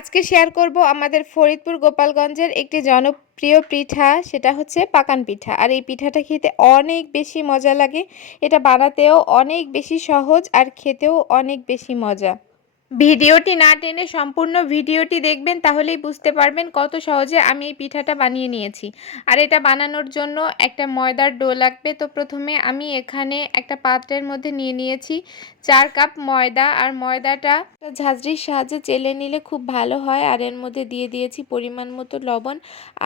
আজকে শেয়ার করব আমাদের ফরিদপুর গোপালগঞ্জের একটি জনপ্রিয় পিঠা, সেটা হচ্ছে পাকান পিঠা। আর এই পিঠাটা খেতে অনেক বেশি মজা লাগে। এটা বানাতেও অনেক বেশি সহজ আর খেতেও অনেক বেশি মজা। ভিডিওটি না টেনে সম্পূর্ণ ভিডিওটি দেখবেন, তাহলেই বুঝতে পারবেন কত সহজে আমি এই পিঠাটা বানিয়ে নিয়েছি। আর এটা বানানোর জন্য একটা ময়দার ডো লাগবে। তো প্রথমে আমি এখানে একটা পাত্রের মধ্যে নিয়ে নিয়েছি 4 কাপ ময়দা। আর ময়দাটা ঝাঁঝরির সাহায্যে চেলে নিলে খুব ভালো হয়। আর এর মধ্যে দিয়ে দিয়েছি পরিমাণ মতো লবণ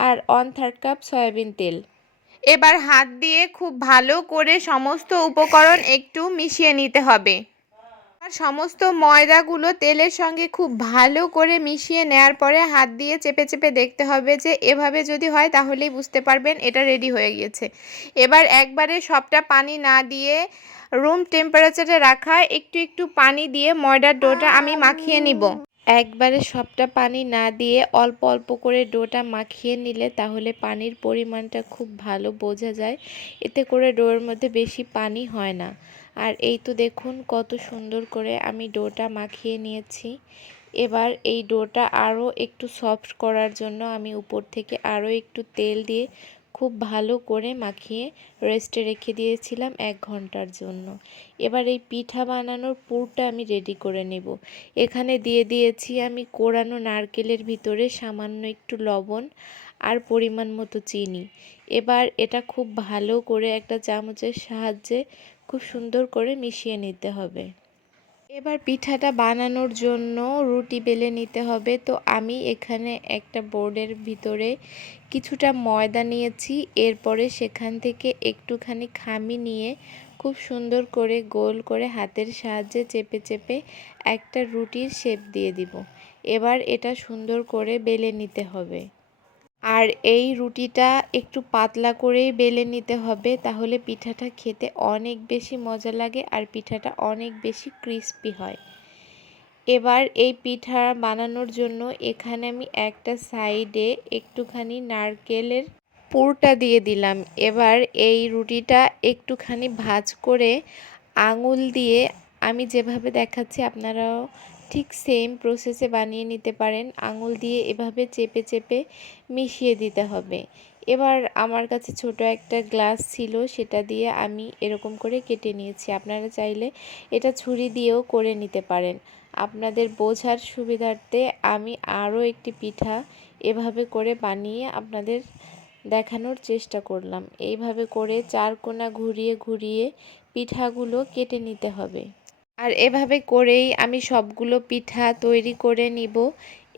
আর 1/3 কাপ সয়াবিন তেল। এবার হাত দিয়ে খুব ভালো করে সমস্ত উপকরণ একটু মিশিয়ে নিতে হবে। সমস্ত ময়দাগুলো তেলের সঙ্গে খুব ভালো করে মিশিয়ে নেয়ার পরে হাত দিয়ে চেপে চেপে দেখতে হবে যে এভাবে যদি হয় তাহলেই বুঝতে পারবেন এটা রেডি হয়ে গিয়েছে। এবার একবারে সবটা পানি না দিয়ে রুম টেম্পারেচারে রাখা একটু একটু পানি দিয়ে ময়দার ডোটা আমি মাখিয়ে নিব। একবারে সবটা পানি না দিয়ে অল্প অল্প করে ডোটা মাখিয়ে নিলে তাহলে পানির পরিমাণটা খুব ভালো বোঝা যায়। এতে করে ডোর মধ্যে বেশি পানি হয় না। আর এই তো দেখুন কত সুন্দর করে আমি ডোটা মাখিয়ে নিয়েছি। এবার এই ডোটা আরও একটু সফট করার জন্য আমি উপর থেকে আরও একটু তেল দিয়ে খুব ভালো করে মাখিয়ে রেস্টে রেখে দিয়েছিলাম 1 ঘন্টার জন্য। এবার এই পিঠা বানানোর পুরটা আমি রেডি করে নেব। এখানে দিয়ে দিয়েছি আমি কোরানো নারকেলের ভিতরে সামান্য একটু লবণ আর পরিমাণ মতো চিনি। এবার এটা খুব ভালো করে একটা চামচের সাহায্যে খুব সুন্দর করে মিশিয়ে নিতে হবে। এবার পিঠাটা বানানোর জন্য রুটি বেলে নিতে হবে। তো আমি এখানে একটা বোর্ডের ভিতরে কিছুটা ময়দা নিয়েছি। এরপরে সেখান থেকে একটুখানি খামি নিয়ে খুব সুন্দর করে গোল করে হাতের সাহায্যে চেপে চেপে একটা রুটির শেপ দিয়ে দিব। এবার এটা সুন্দর করে বেলে নিতে হবে। আর এই রুটিটা একটু পাতলা করেই বেলে নিতে হবে, তাহলে পিঠাটা খেতে অনেক বেশি মজা লাগে আর পিঠাটা অনেক বেশি ক্রিস্পি হয়। এবার এই পিঠা বানানোর জন্য এখানে আমি একটা সাইডে একটুখানি নারকেলের পুরটা দিয়ে দিলাম। এবার এই রুটিটা একটুখানি ভাঁজ করে আঙুল দিয়ে আমি যেভাবে দেখাচ্ছি আপনারাও ঠিক সেম প্রসেসে বানিয়ে নিতে পারেন। আঙুল দিয়ে এভাবে চেপে চেপে মিশিয়ে দিতে হবে। এবার আমার কাছে ছোট একটা গ্লাস ছিল, সেটা দিয়ে আমি এরকম করে কেটে নিয়েছি। আপনারা চাইলে এটা ছুরি দিয়েও করে নিতে পারেন। আপনাদের বোঝার সুবিধার্থে আমি আরও একটি পিঠা এভাবে করে বানিয়ে আপনাদের দেখানোর চেষ্টা করলাম। এইভাবে করে 4 কোণা ঘুরিয়ে ঘুরিয়ে পিঠাগুলো কেটে নিতে হবে। আর এভাবে করেই আমি সবগুলো পিঠা তৈরি করে নিব।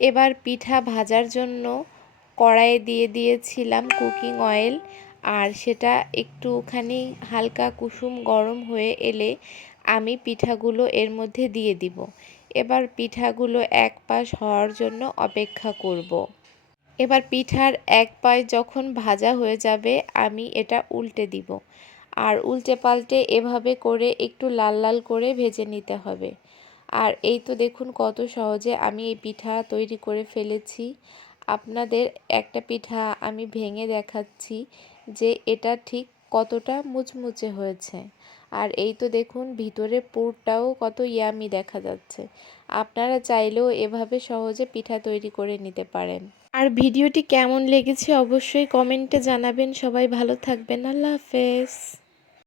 এবার পিঠা ভাজার জন্য কড়াইয়ে দিয়ে দিয়েছিলাম কুকিং অয়েল। আর সেটা একটুখানি হালকা কুসুম গরম হয়ে এলে আমি পিঠাগুলো এর মধ্যে দিয়ে দিব। এবার পিঠাগুলো এক পাশ হওয়ার জন্য অপেক্ষা করব। এবার পিঠার এক পাশ যখন ভাজা হয়ে যাবে আমি এটা উল্টে দিব। আর উল্টে পাল্টে এভাবে করে একটু লাল লাল করে ভেজে নিতে হবে। আর এই তো দেখুন কত সহজে আমি এই পিঠা তৈরি করে ফেলেছি। আপনাদের একটা পিঠা আমি ভেঙে দেখাচ্ছি যে এটা ঠিক কতটা মুচমুচে হয়েছে। আর এই তো দেখুন ভিতরে পুরটাও কত ইয়ামি দেখা যাচ্ছে। আপনারা চাইলেও এভাবে সহজে পিঠা তৈরি করে নিতে পারেন। আর ভিডিওটি কেমন লেগেছে অবশ্যই কমেন্টে জানাবেন। সবাই ভালো থাকবেন। আল্লাহ হাফেজ।